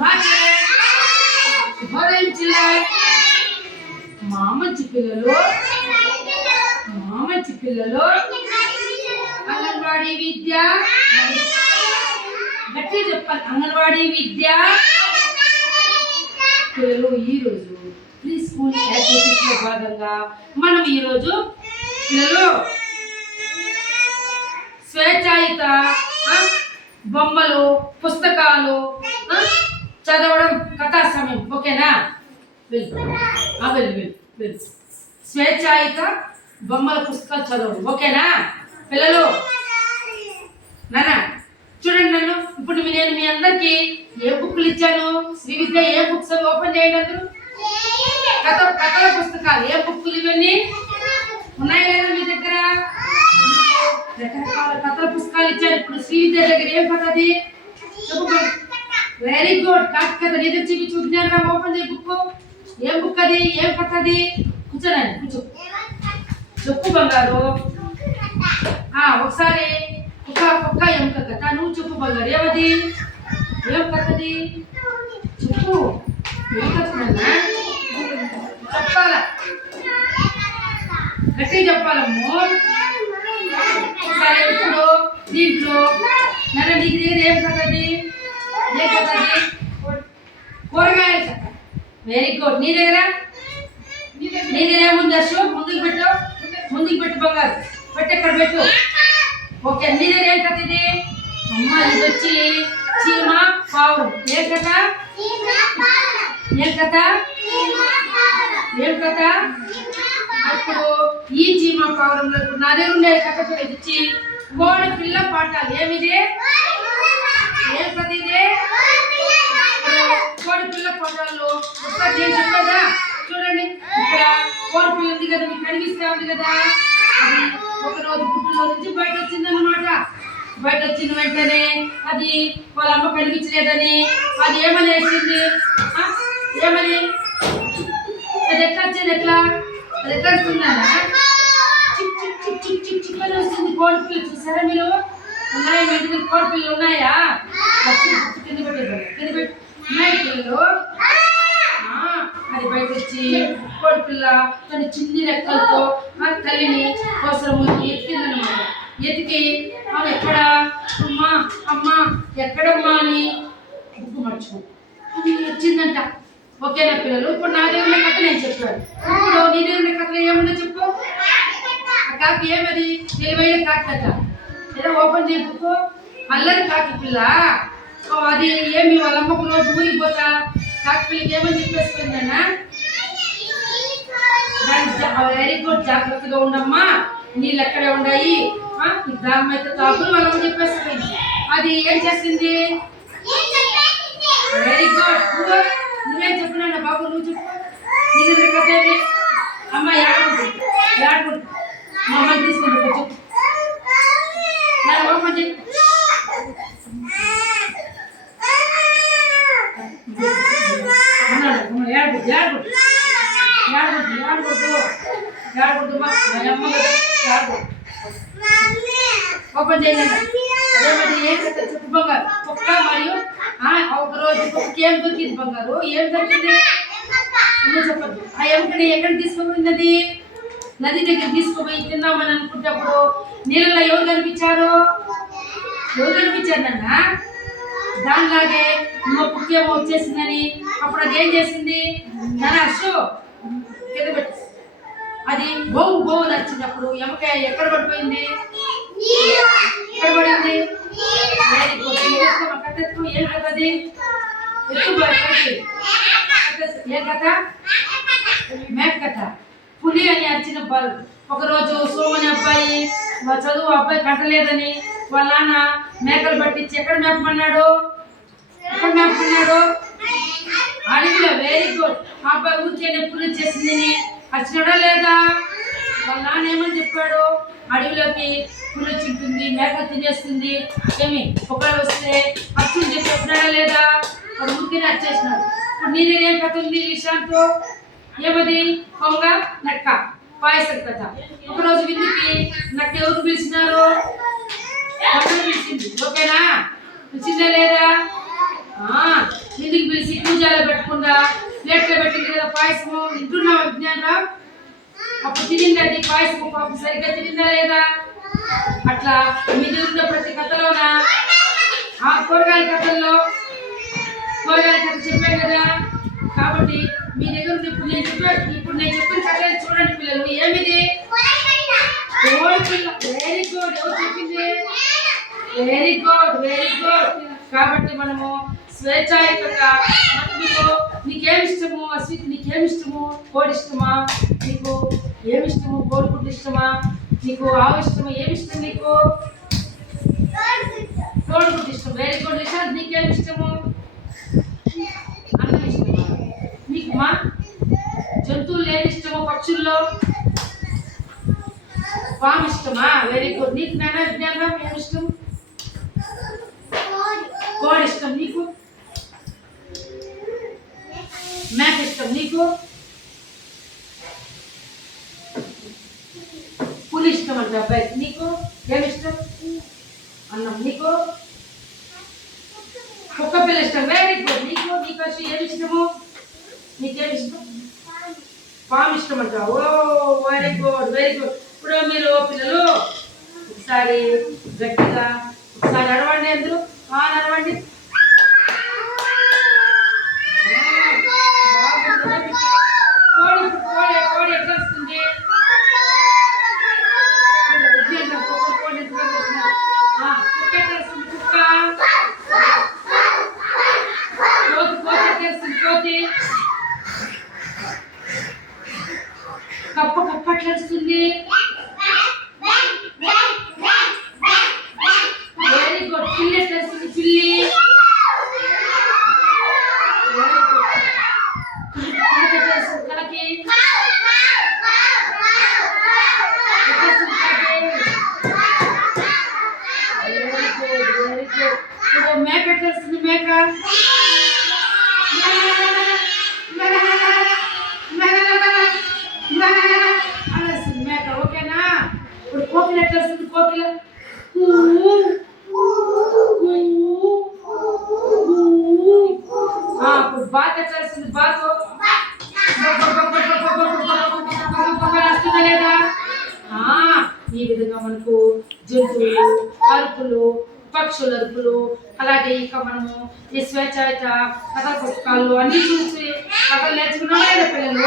మంచి పిల్లలు అంగన్వాడీ విద్య గట్టి చెప్పాలి. అంగన్వాడీ విద్య పిల్లలు ఈరోజు ప్రీ స్కూల్ యాక్టివిటీస్ లో భాగంగా మనం ఈరోజు పిల్లలు స్వేచ్ఛాయుత బొమ్మలు పుస్తకాలు చదవడం కథా సమయం. ఓకేనా? వెళ్ళు. స్వేచ్ఛాయుత బొమ్మల పుస్తకాలు చదవడం. ఓకేనా పిల్లలు? నాన్న చూడండి, నన్ను ఇప్పుడు నేను మీ అందరికి ఏ బుక్లు ఇచ్చాను? శ్రీ విద్య ఏ బుక్స్ ఓపెన్ చేయండి అందరూ. కథల పుస్తకాలు ఏ బుక్లు ఇవన్నీ ఉన్నాయి లేదా మీ దగ్గర? రకరకాల కథల పుస్తకాలు ఇచ్చారు. ఇప్పుడు శ్రీ విద్య దగ్గర ఏం కథ అది? Very good. కథ ఎదురు చూపించు. విజ్ఞానం ఓపెన్ చేయ బుక్. ఏం బుక్ అది? ఏం కథ అది? కూర్చోనండి, కూర్చో. చెప్పు బంగారు. ఒకసారి ఒక్క ఎముక కథ నువ్వు చెప్పు బంగారు. ఏమది? ఏం కథ అది? చెప్పు. ఏం కథ చెప్పాలా? గట్టి చెప్పాలమ్మో. సరే, ఇప్పుడు దీంట్లో నన్ను నీకు దగ్గర ఏం కథ అది? ఏ కథ అది? కూరగాయల కథ. Very good. నీ దగ్గర ఏముంది? అశో ముందుకు పెట్టు బంగారు. పెట్టి ఎక్కడ పెట్టు. ఓకే. నీ దగ్గర ఏం కథ ఇది? అమ్మ ఇది వచ్చి చీమ పావురం. ఏం కథ? అప్పుడు ఈ చీమ పావురంలో నా దగ్గర ఉండే కథ పేరు వచ్చి కోడి పిల్ల పాఠాలు. ఏమిది? ఏం కథ ఇది? కోడి పిల్ల పాఠాల్లో ఒకసారి ఏం చెప్పదా? చూడండి, ఇక్కడ కోడి పిల్ల ఉంది కదా, మీకు కనిపిస్తా ఉంది కదా. అది ఒకరోజు గుడ్డులో నుంచి బయట వచ్చిందన్నమాట. బయట వచ్చిన వెంటనే అది వాళ్ళ అమ్మ కనిపించలేదని అది ఏమని వేసింది? ఏమని? అది ఎట్లా వచ్చేది? అది ఎట్లా వస్తుందా? చిప్ అని వస్తుంది. కోడి పిల్ల చూసారా మీరు? ఉన్నాయా మీ ఇంటి దగ్గర కోడి పిల్లలు? ఉన్నాయా? కింద పెట్టి ఉన్నాయి పిల్లలు. అది బయట వచ్చి కోడి పిల్ల తన చిన్ని రెక్కలతో తల్లిని కోసము ఎత్తిందనమాట. ఎతికి ఎక్కడా అమ్మా ఎక్కడమ్మా అని బుక్కు మర్చిపో అని వచ్చిందంట. ఓకేనా పిల్లలు? ఇప్పుడు నా దేవుళ్ళ కథ నేను చెప్పాను. ఇప్పుడు నీ దేవుళ్ళ కథలో ఏముందో చెప్పు. ఆ కాకి ఏమది? తెలివైన కాకి కథ. ఏదో ఓపెన్ చేయ బుక్కు. అల్లరి కాకి పిల్ల. అది ఏమి వాళ్ళమ్మకు రోజు ఊరిపోతా కాకి పిల్లకి ఏమని చెప్పేసుకుందన్నా? Very good. జాగ్రత్తగా ఉండమ్మా, నీళ్ళు ఎక్కడే ఉన్నాయి, దాహం అయితే తాగులు వాళ్ళని చెప్పేస్తుంది. అది ఏం చేసింది? Very good. నువ్వేం చెప్పినా బాబు? నువ్వు చెప్పు. నీ దగ్గర కథ ఏది? అమ్మ ఏడుకుంటు మా అమ్మని తీసుకుంటూ చెప్పు. ఓపెన్ చెప్పు. ఓపెన్ చేయండి. అదే మరి ఏం చెప్పు బంగారు. కుక్క మరియు ఒక రోజు కుక్కకి ఏం దొరికింది బంగారు? ఏం దొరికింది? నువ్వు చెప్పద్దు. ఆ ఎముకని ఎక్కడ తీసుకుపోయింది? నది దగ్గర తీసుకుపోయి తిందామని అనుకుంటప్పుడు నీళ్ళలో ఎవరు కనిపించారు నాన్న? దానిలాగే నువ్వు కుక్కేమో వచ్చేసిందని అప్పుడు అది ఏం చేసింది? నాన్న అశో కింద పెట్టి అది బోవు నచ్చినప్పుడు ఎముక ఎక్కడ పడిపోయింది? ఎక్కడ పడింది? ఏం కథ అది? ఏ కథ? మేక కథ. పులి అని అరిచిన ఒకరోజు సోమని అబ్బాయి చదువు అబ్బాయి కట్టలేదని వాళ్ళ నాన్న మేకలు పట్టించి ఎక్కడ మేపమన్నాడు? అడవిలో. Very good. ఆ అబ్బాయి ఊరికేనే పులి చేసిందని వచ్చినాడా లేదా? వాళ్ళ నాన్న ఏమని చెప్పాడు? అడవిలోకి పులి చింటుంది, మేకలు తినేస్తుంది, ఏమి ఒకళ్ళు వస్తే అచ్చులు చెప్పేసినాడా లేదా? వాడు ఊరికేనే వచ్చేసినాడు. ఇప్పుడు నేనేం కథ ఉంది విషయంతో? ఏమది? కొంగ నక్క పాయసం కథ. ఒకరోజు విందుకి నక్క ఎవరు పిలిచినారు? పిలిచింది. ఓకేనా? పిలిచిందా లేదా? ఎందుకు కూజాలో పెట్టకుండా ప్లేట్లో పెట్టింది కదా పాయసము ఇంటున్నా విజ్ఞానరావు అప్పుడు తినింది అది పాయసము పాపం సరిగ్గా తినిందా లేదా అట్లా మీ ఉన్న ప్రతి కథలోన ఆ కూరగాయల కథల్లో కూరగాయల కథ చెప్పాను కదా కాబట్టి మీ దగ్గర ఇప్పుడు నేను చెప్పిన కథ చూడండి పిల్లలు ఏమిది కోడి పిల్ల వెరీ గుడ్ ఎవరు చెప్పింది వెరీ గుడ్ వెరీ గుడ్ కాబట్టి మనము స్వేచ్ఛాయుతంగా నీకేమి ఇష్టము అశ్విత్ నీకేమి ఇష్టము కోడి ఇష్టమా నీకు ఏమి ఇష్టము కోడిగుడ్డు ఇష్టమా నీకు ఆవు ఇష్టమా ఏమి ఇష్టం నీకు కోడిగుడ్డు ఇష్టం వెరీ గుడ్ నిశాంత్ నీకేమి ఇష్టము అన్నం ఇష్టమా నీకు మా జంతువులు ఏమి ఇష్టమో పక్షుల్లో పాము ఇష్టమా వెరీ గుడ్ నీకు నాన్న జ్ఞానం ఏమి ఇష్టం కోడి ఇష్టం నీకు మేక ఇష్టం నీకు పులి ఇష్టం అంటే అబ్బాయి నీకు ఏమి ఇష్టం అన్నం నీకు కుక్క పిల్ల ఇష్టం వెరీ గుడ్ నీకు నీకు వచ్చి ఏమి ఇష్టము నీకేమి ఇష్టం పాము ఇష్టం అంట ఓ వెరీ గుడ్ వెరీ గుడ్ ఇప్పుడు మీరు పిల్లలు ఒకసారి గట్టిగా ఒకసారి నడవండి అందరూ నడవండి కోడి కోడి కోడి ఎట్లా వస్తుంది కోడి కుక్క ఎట్లా వస్తుంది కుక్క కోతి ఎట్లా వస్తుంది కోతి కప్ప కప్ప ఎట్లా వస్తుంది వెరీ గుడ్ పిల్లి ఎట్లా వస్తుంది పిల్లి కలకి మేక ఎట్లా వస్తుంది మేక అనిస్తుంది మేక ఓకేనా ఇప్పుడు కోకిల ఎట్లా వస్తుంది కోకిల ఇప్పుడు బాత్ ఎట్లా వస్తుంది బాత్ వస్తుందా లేదా ఈ విధంగా మనకు జంతువులు అరుపులు పక్షుల అరుపులు అలాగే ఇక మనము ఈ స్వేచ్ఛాయుత కథ పుస్తకాలు అన్ని చూసి కథలు నేర్చుకున్నాం లేదా పిల్లలు